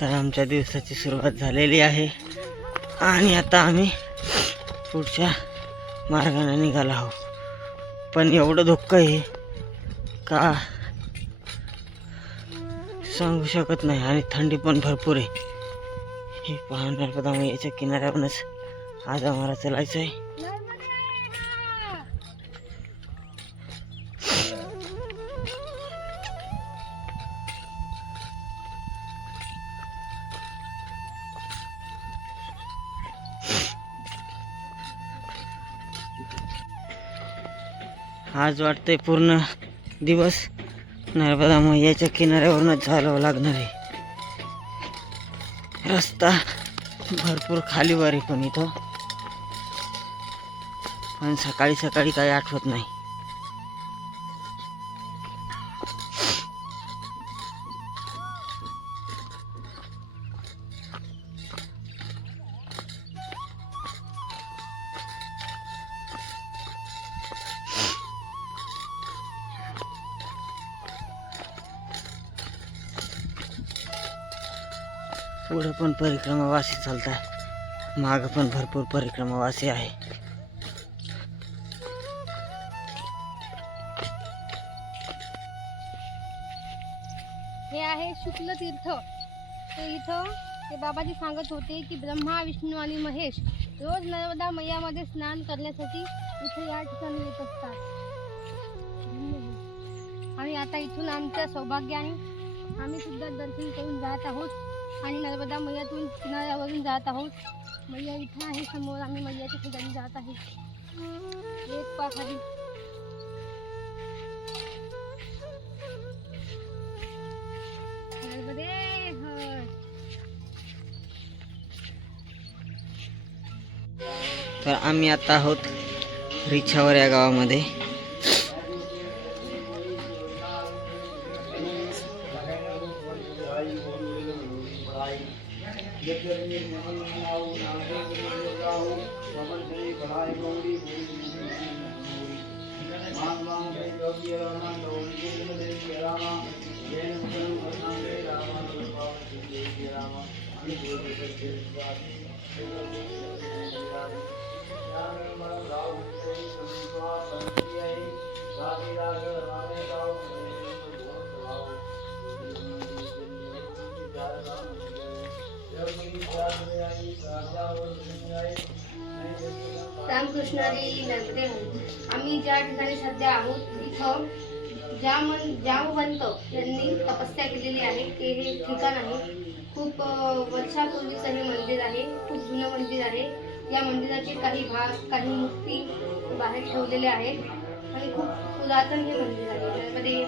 तर आमच्या दिवसाची सुरुवात झालेली आहे आणि आता आम्ही पुढच्या मार्गाने निघालो आहोत. पण एवढं धोक्क आहे का सांगू शकत नाही आणि थंडी पण भरपूर आहे. हे पहा, नर्मदा मैयाच्या किनाऱ्यावरूनच आज आम्हाला चालायचं आहे. आज वाटतंय पूर्ण दिवस नर्मदा मैयाच्या किनाऱ्यावरूनच चालावं लागणार आहे. रस्ता भरपूर खालीवर आहे पण सकाळी सकाळी काही आठवत नाही. पुढे पण परिक्रमावासी चालतात, माग पण भरपूर परिक्रमावासी आहे. हे आहे शुक्ल तीर्थ. तर इथं ते बाबाजी सांगत होते की ब्रह्मा, विष्णू आणि महेश रोज नर्मदा मैयामध्ये स्नान करण्यासाठी इथे या ठिकाणी येत असतात. आणि आता इथून आमच्या सौभाग्याने आम्ही सुद्धा दर्शन करून जात आहोत आणि नर्मदा मैयातून किनाऱ्यावरून जात आहोत. मैया इथं आहे समोर, आम्ही मैयाच्या ठिकाणी जात आहे. एक पाखाडी तर आम्ही आता आहोत रिछावर या गावामध्ये. रामकृष्णारी नर्मदे. आम्ही ज्या ठिकाणी सध्या आहोत इथं जामवंत यांनी तपस्या केलेली आहे ते हे ठिकाण आहे. खूप वर्षापूर्वीचं हे मंदिर आहे, खूप जुनं मंदिर आहे. या मंदिराचे काही भाग, काही मूर्ती बाहेर ठेवलेले आहेत आणि खूप पुरातन हे मंदिर आहे. त्यामध्ये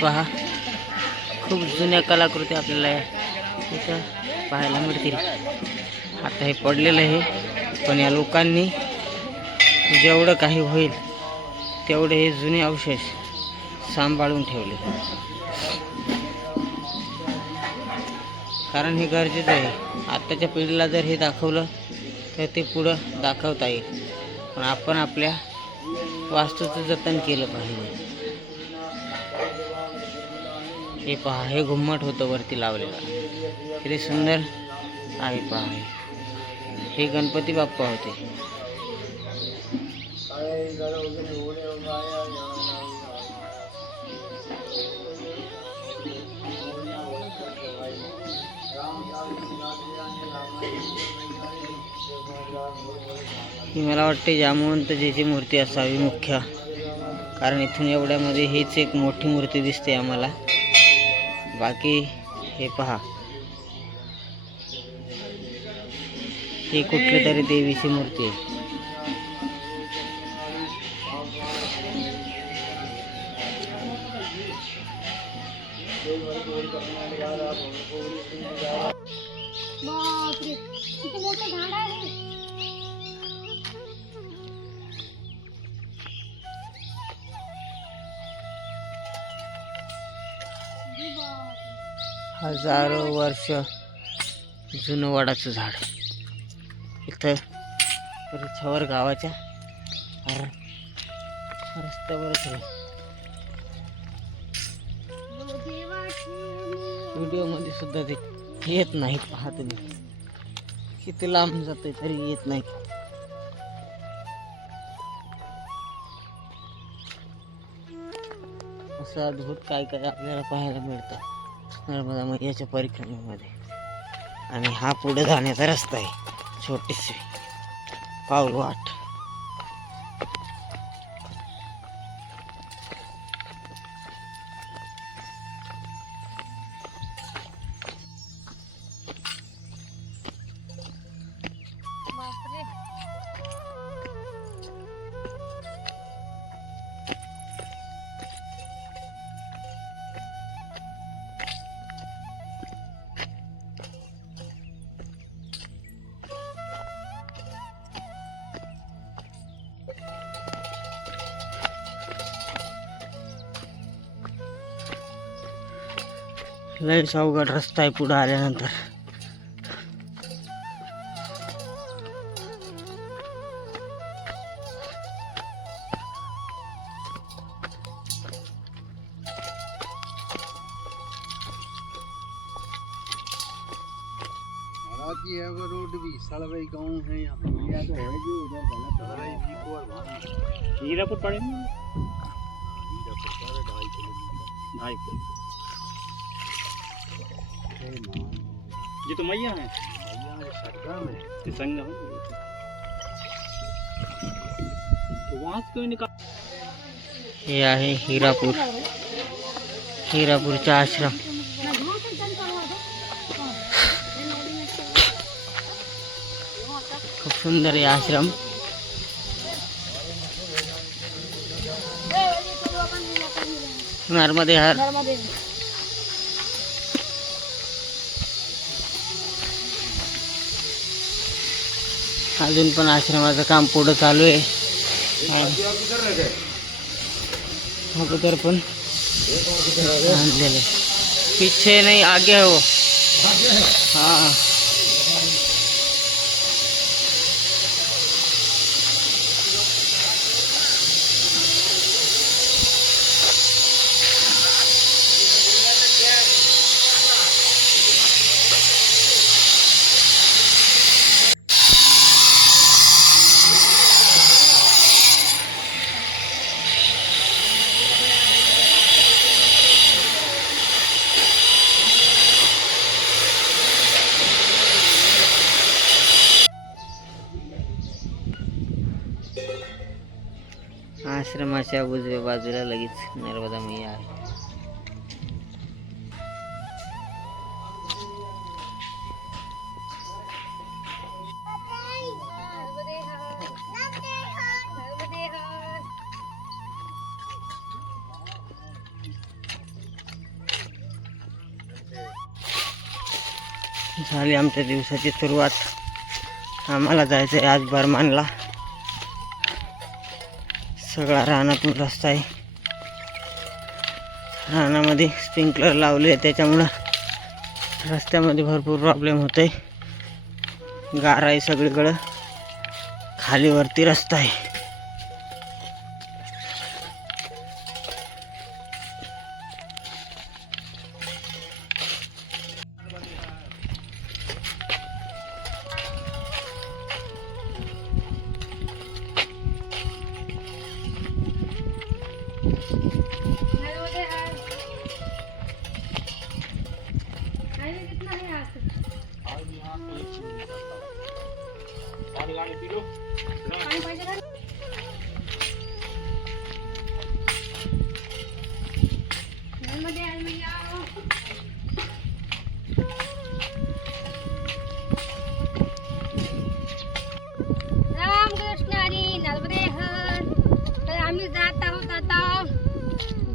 पहा, खूप जुन्या कलाकृती आपल्याला इथं पाहायला मिळतील. आता हे पडलेलं आहे पण या लोकांनी जेवढं काही होईल तेवढे हे जुने अवशेष सांभाळून ठेवले, कारण हे गरजेचं आहे. आत्ताच्या पिढीला जर हे दाखवलं तर ते पुढं दाखवता येईल. पण आपण आपल्या वास्तूचं जतन केलं पाहिजे. हे पहा, हे घुम्मट होतं वरती लावलेलं, किती सुंदर आहे पहा. हे गणपती बाप्पा होते. ही मला वाटते जामवंत जीची मूर्ती असावी मुख्य. कारण इथून एवढ्यामध्ये हीच एक मोठी मूर्ती दिसते आम्हाला. बाकी हे पहा, ही कुठली तरी देवीची मूर्ती आहे. बापरे, किती मोठं झाड आहे. हजारो वर्ष जुनं वडाचं झाड इथं रिछावर गावाच्या रस्त्यावरच आहे. व्हिडिओमध्ये सुद्धा ते येत नाही. पहा तुम्ही किती लांब जातोय तरी येत नाही. असं अद्भुत काय काय आपल्याला पाहायला मिळतं नर्मदा मैयाच्या परिक्रमेमध्ये. आणि हा पुढे जाण्याचा रस्ता आहे, छोटीशी पाऊल वाट. बापरे, लयच अवघड रस्ता आहे पुढे आल्यानंतर. है वो रोड भी सलवई गांव है यहाँ पे। या तो है जो उधर बना सलवई भी को और वहाँ हीरापुर पड़े ना, हीरापुर पर 2.5 किलोमीटर। 2.5 ये तो मैया है, भैया ये सरगम है। ये संगम है। तो वहाँ से क्यों निकाल? हे आहे हिरापूर, हिरापूरचा आश्रम. खूप सुंदर आहे आश्रम. नर्मदे हर. अजून पण आश्रमाचं काम पुढं चालू आहे. अगोदर पण आणलेलं पीछे नहीं आगे हो. हाँ आश्रमाच्या उजव्या बाजूला लगेच नर्मदा मैया आहे. झाली आमच्या दिवसाची सुरुवात. आम्हाला जायचं आहे आज बरमानला. सगळा रानातून रस्ता आहे. रानामध्ये स्प्रिंकलर लावले आहे, त्याच्यामुळं रस्त्यामध्ये भरपूर प्रॉब्लेम होते. गार आहे सगळीकडं, खालीवरती रस्ता आहे.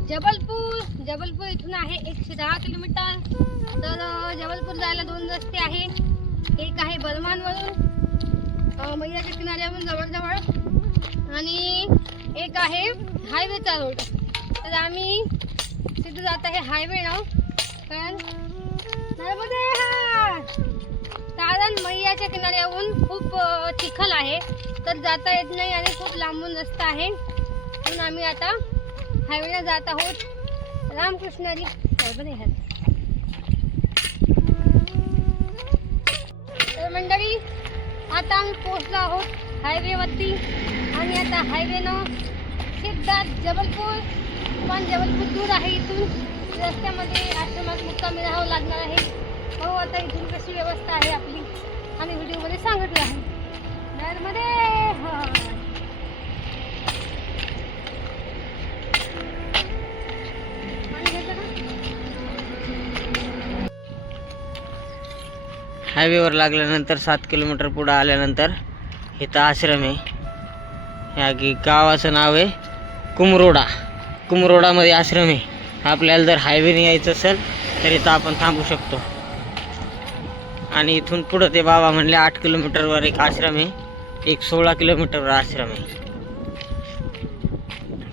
जबलपूर इथून आहे 110 किलोमीटर. तर जबलपूर जायला 2 रस्ते आहे. एक आहे बर्मानवरून मैयाच्या किनाऱ्यावरून जवळजवळ, आणि एक आहे हायवेचा रोड. तर आम्ही तिथे जात आहे हायवे नाव, कारण मैयाच्या किनाऱ्याहून खूप चिखल आहे, तर जाता येत नाही आणि खूप लांबून रस्ता आहे, म्हणून आम्ही आता हायवेला जात आहोत. रामकृष्णारी तर मंडळी, आता आम्ही पोहोचलो आहोत हायवेवरती, आणि आता हायवेनं सिद्धा जबलपूर, पण जबलपूर दूर आहे इथून. रस्त्यामध्ये आश्रमात मुक्कामी राहावं लागणार आहे. हो, आता इथून कशी व्यवस्था आहे आपली आम्ही व्हिडिओमध्ये सांगितलं आहे. नर्मदे हर. हायवेवर लागल्यानंतर 7 किलोमीटर पुढं आल्यानंतर इथं आश्रम आहे. ह्या गावाचं नाव आहे कुमरोडा. कुमरोडामध्ये आश्रम आहे. आपल्याला जर हायवेने यायचं असेल तर इथं आपण थांबू शकतो. आणि इथून पुढं ते बाबा म्हणले 8 किलोमीटरवर एक आश्रम आहे, एक 16 किलोमीटरवर आश्रम आहे.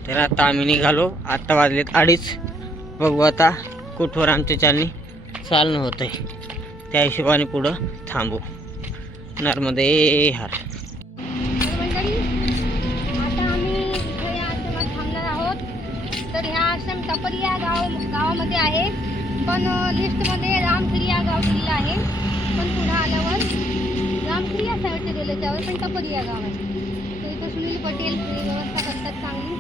तर आता आम्ही निघालो. आत्ता वाजलेत 2:30. बघू आता कुठवर आमच्या चालनी चालणं होतं आहे, त्या हिशोबाने पुढं थांबू. नर्मदे हर. मंडळी, आता आम्ही इथे या आश्रमात थांबणार आहोत. तर ह्या आश्रम टपरिया गावामध्ये आहे, पण लिस्टमध्ये रामथिरिया गाव दिलेलं आहे, पण पुढे आल्यावर रामथिरिया साईडचे दिलं, त्यावर पण टपरिया गाव आहे. तर इथं सुनील पटेल व्यवस्था करतात चांगली.